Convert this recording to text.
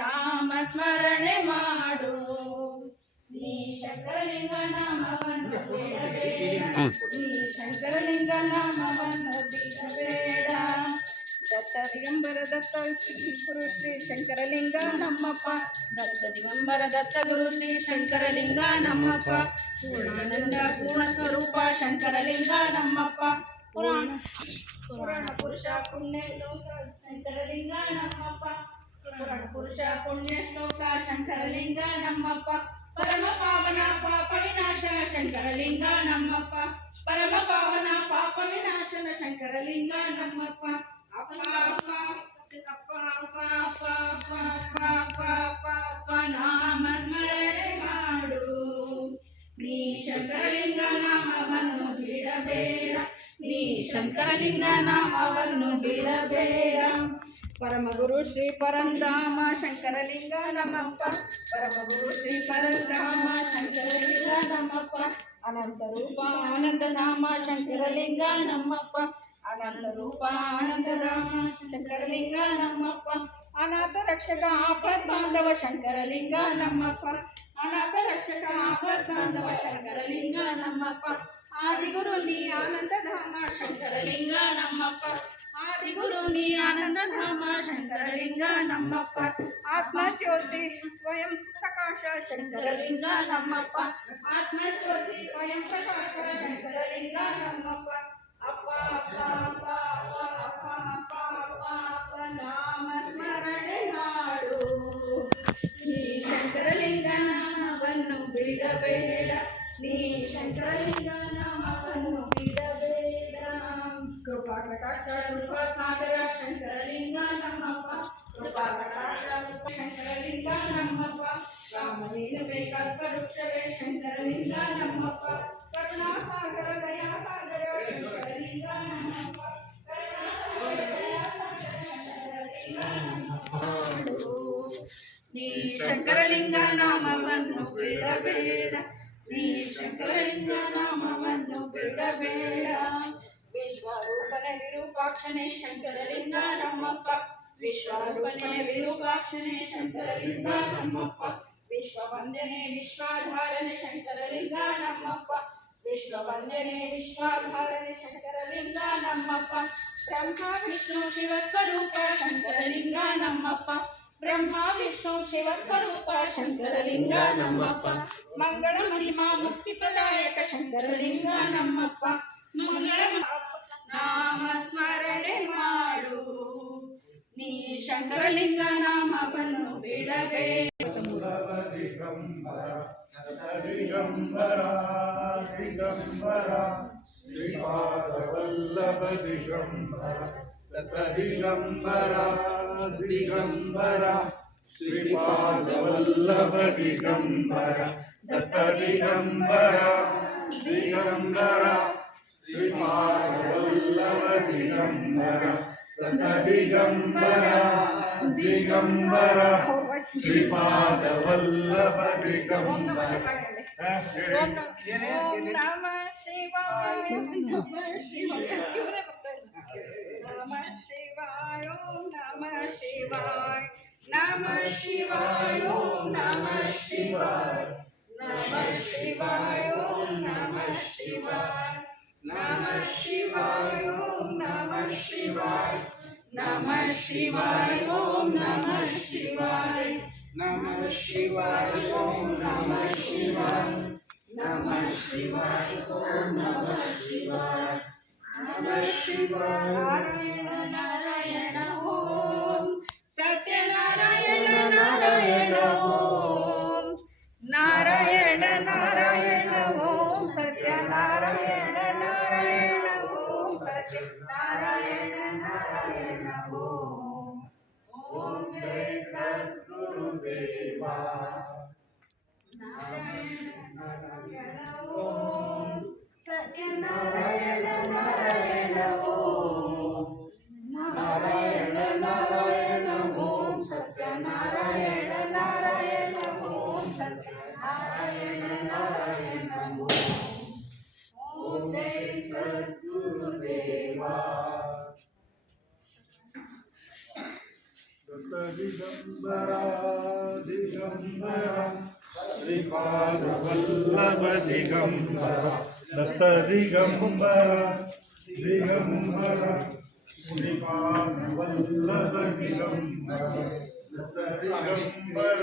ನಾಮ ಸ್ಮರಣೆ ಮಾಡು ನೀ ಶಂಕರಲಿಂಗ ನಾಮವನ್ನು ಬಿಡಬೇಡ ನೀ ಶಂಕರಲಿಂಗ ನಾಮವನ್ನು ಬಿಡಬೇಡ ದತ್ತ ದಿಗಂಬರ ದತ್ತ ಗುರು ಶ್ರೀ ಶಂಕರಲಿಂಗ ನಮ್ಮಪ್ಪ ದತ್ತ ದಿಗಂಬರ ದತ್ತ ಗುರು ಶ್ರೀ ಶಂಕರಲಿಂಗ ನಮ್ಮಪ್ಪ ಪೂರ್ಣಾನಂದ ಪೂರ್ಣ ಸ್ವರೂಪ ಶಂಕರಲಿಂಗ ನಮ್ಮಪ್ಪ ಪುರಾಣ ಪುರುಷ ಪುಣ್ಯ ಶ್ಲೋಕ ಶಂಕರಲಿಂಗ ನಮ್ಮಪ್ಪ ಪುರಾಣ ಪುರುಷ ಪುಣ್ಯ ಶ್ಲೋಕ ಶಂಕರಲಿಂಗ ನಮ್ಮಪ್ಪ ಪರಮ ಪಾವನ ಪಾಪ ವಿನಾಶ ಶಂಕರಲಿಂಗ ನಮ್ಮಪ್ಪ ಪರಮ ಪಾವನ ಪಾಪ ವಿನಾಶನ ಶಂಕರಲಿಂಗ ನಮ್ಮಪ್ಪ ಅಪ್ಪ ಅಪ್ಪ ಅಪ್ಪ ಅಪ್ಪ ಅಪ್ಪ ಅಪ್ಪ ಅಪ್ಪ ಅಪ್ಪ ಅಪ್ಪ ನಾಮ ಸ್ಮರಣೆ ಮಾಡು ನೀ ಶಂಕರಲಿಂಗ ನಾಮವನ್ನು ಬಿಡಬೇಡ ನೀ ಶಂಕರಲಿಂಗ ನಾಮವನ್ನು ಬಿಡಬೇಡ ಪರಮಗುರು ಶ್ರೀ ಪರಂಧಾಮ ಶಂಕರಲಿಂಗ ನಮ್ಮಪ್ಪ ಪರಮಗುರು ಶ್ರೀ ಪರಂಧಾಮ ಶಂಕರಲಿಂಗ ನಮ್ಮಪ್ಪ ಅನಂತ ರೂಪ ಆನಂದ ನಾಮ ಶಂಕರಲಿಂಗ ನಮ್ಮಪ್ಪ ಅನಂತ ರೂಪ ಆನಂದಧಾಮ ಶಂಕರಲಿಂಗ ನಮ್ಮಪ್ಪ ಅನಾಥ ರಕ್ಷಕ ಆಪದ್ ಬಾಂಧವ ಶಂಕರಲಿಂಗ ನಮ್ಮಪ್ಪ ಅನಾಥ ರಕ್ಷಕ ಆಪದ್ ಬಾಂಧವ ಶಂಕರಲಿಂಗ ನಮ್ಮಪ್ಪ ಆದಿಗುರು ನೀ ಆನಂದಧಾಮ ಶಂಕರಲಿಂಗ ನಮ್ಮಪ್ಪ ಆದಿಗುರು ನೀ ಆನಂದಧಾಮ ಶಂಕರಲಿಂಗ ನಮ್ಮಪ್ಪ ಆತ್ಮಜ್ಯೋತಿ ಸ್ವಯಂ ಪ್ರಕಾಶ ಶಂಕರಲಿಂಗ ನಮ್ಮಪ್ಪ ಆತ್ಮಜ್ಯೋತಿ ಸ್ವಯಂ ಪ್ರಕಾಶ ಶಂಕರಲಿಂಗ ನಮ್ಮಪ್ಪ ಅಪ್ಪ ಅಪ್ಪ ಅಪ್ಪ ಅಪ್ಪ ಅಪ್ಪ ಅಪ್ಪ ಅಪ್ಪ ನಾಮ ಸ್ಮರಣೆ ಮಾಡು ನೀ ಶಂಕರಲಿಂಗ ನಾಮವನ್ನು ಬಿಡಬೇಡ ನೀ ಶಂಕರಲಿಂಗ ನಾಮವನ್ನು ಬಿಡಬೇಡ ಕೃಪಾ ಕಟಾಕ್ಷ ರೂಪ ಸಾಗರ ಶಂಕರಲಿಂಗ ನಮ್ಮಪ್ಪ ಕೃಪಾ ಕಟಾಕ್ಷ ರೂಪ ಶಂಕರಲಿಂಗ ನಮ್ಮಪ್ಪ ರಾಮನೇನುವೆ ಕಲ್ಪವೃಕ್ಷವೇ ಶಂಕರಲಿಂಗ ನಮ್ಮಪ್ಪ ಕರುಣಾಸಾಗರ ದಯಾಸಾಗರ ಶಂಕರಲಿಂಗ ನಮ್ಮಪ್ಪ ನೀ ಶಂಕರಲಿಂಗ ನಾಮವನ್ನು ಬಿಡಬೇಡ ನೀ ಶಂಕರಲಿಂಗ ನಾಮವನ್ನು ಬಿಡಬೇಡ ವಿಶ್ವರೂಪನೆ ವಿರೂಪಾಕ್ಷನೇ ಶಂಕರಲಿಂಗ ನಮ್ಮಪ್ಪ ವಿಶ್ವರೂಪನೆ ವಿರೂಪಾಕ್ಷನೇ ಶಂಕರಲಿಂಗ ನಮ್ಮಪ್ಪ ವಿಶ್ವವಂದನೆ ವಿಶ್ವಾಧಾರನೆ ಶಂಕರಲಿಂಗ ನಮ್ಮಪ್ಪ ವಿಶ್ವವಂದನೆ ವಿಶ್ವಾಧಾರನೆ ಶಂಕರಲಿಂಗ ನಮ್ಮಪ್ಪ ಬ್ರಹ್ಮ ವಿಷ್ಣು ಶಿವಸ್ವರೂಪ ಶಂಕರಲಿಂಗ ನಮ್ಮಪ್ಪ ಬ್ರಹ್ಮ ವಿಷ್ಣು ಶಿವಸ್ವರೂಪ ಶಂಕರಲಿಂಗ ನಮ್ಮಪ್ಪ ಮಂಗಳ ಮಹಿಮಾ ಮುಕ್ತಿ ಪ್ರದಾಯಕ ಶಂಕರಲಿಂಗ ನಮ್ಮಪ್ಪ ಮಂಗಳ ನಾಮ ಸ್ಮರಣೆ ಮಾಡು ನೀ ಶಂಕರಲಿಂಗ ನಾಮವನ್ನು ಬಿಡಬೇಡ ದಿಗಂಬರ ದಿಗಂಬರ ಶ್ರೀಪಾದವಲ್ಲಭ ದಿಗಂಬರ ದಿಗಂಬರ ದಿಗಂಬರ ಶ್ರೀಪಾದವಲ್ಲಭ ದಿಗಂಬರ ದಿಗಂಬರ ದಿಗಂಬರ ಶ್ರೀಪಾದವಲ್ಲಭ ದಿಗಂಬರ ದಿಗಂಬರ ದಿಗಂಬರ ಶ್ರೀಪಾದ ವಲ್ಲಭ ದಿಗಂಬರ ಓಂ ನಮ ಶಿವಾಯ ನಮ ಶಿವಾಯ ನಮ ಶಿವಾಯ ನಮ ಶಿವಾಯ ನಮ ಶಿವಾಯ ನಮ ಶಿವಾಯ ನಮ ಶಿವಾಯ ನಮ ಶಿವಾಯ ನಮ ಶಿವಾಯ ನಮ ಶಿವಾಯ ನಮ ಶಿವಾಯ ಓಂ ನಮ ಶಿವಾಯ ನಮ ಶಿವಾಯ ಓಂ ನಮ ಶಿವಾಯ ನಮ ಶಿವಾಯ ಓಂ ನಮ ಶಿವಾಯ ನಮ ಶಿವಾಯ ನಾರಾಯಣ ನಾರಾಯಣ ಓಂ ಸತ್ಯನಾರಾಯಣ ನಾರಾಯಣ ಓಂ ನಾರಾಯಣ ನಾರಾಯಣ ಓಂ ಸತ್ಯನಾರಾಯಣ ನಾರಾಯಣ ಓಂ ಸತ್ಯನಾರಾಯಣ ನಾರಾಯಣ ಓಂ ಓಂ ಜೈ ಸದ್ಗುರುದೇವಾ ನಾರಾಯಣ ನಾರಾಯಣ ಓಂ ಸತ್ಯನಾರಾಯಣ ನಾರಾಯಣ ಓಂ ನಾರಾಯಣ ನಾರಾಯಣ ಓಂ ಸತ್ಯನಾರಾಯಣ ನಾರಾಯಣ ಓಂ ಸತ್ಯನಾರಾಯಣ ನಾರಾಯಣ ಓಂ ಜೈ ಸದ್ಗುರುದೇವಾ ದಿಗಂಬರ ದಿಗಂಬರ ಶ್ರೀಪಾದ ವಲ್ಲಭ ದಿಗಂಬರ ದತ್ತ ದಿಗಂಬರ ದಿಗಂಬರ ಶ್ರೀಪಾದ ವಲ್ಲಭ ದಿಗಂಬರ ದತ್ತ ದಿಗಂಬರ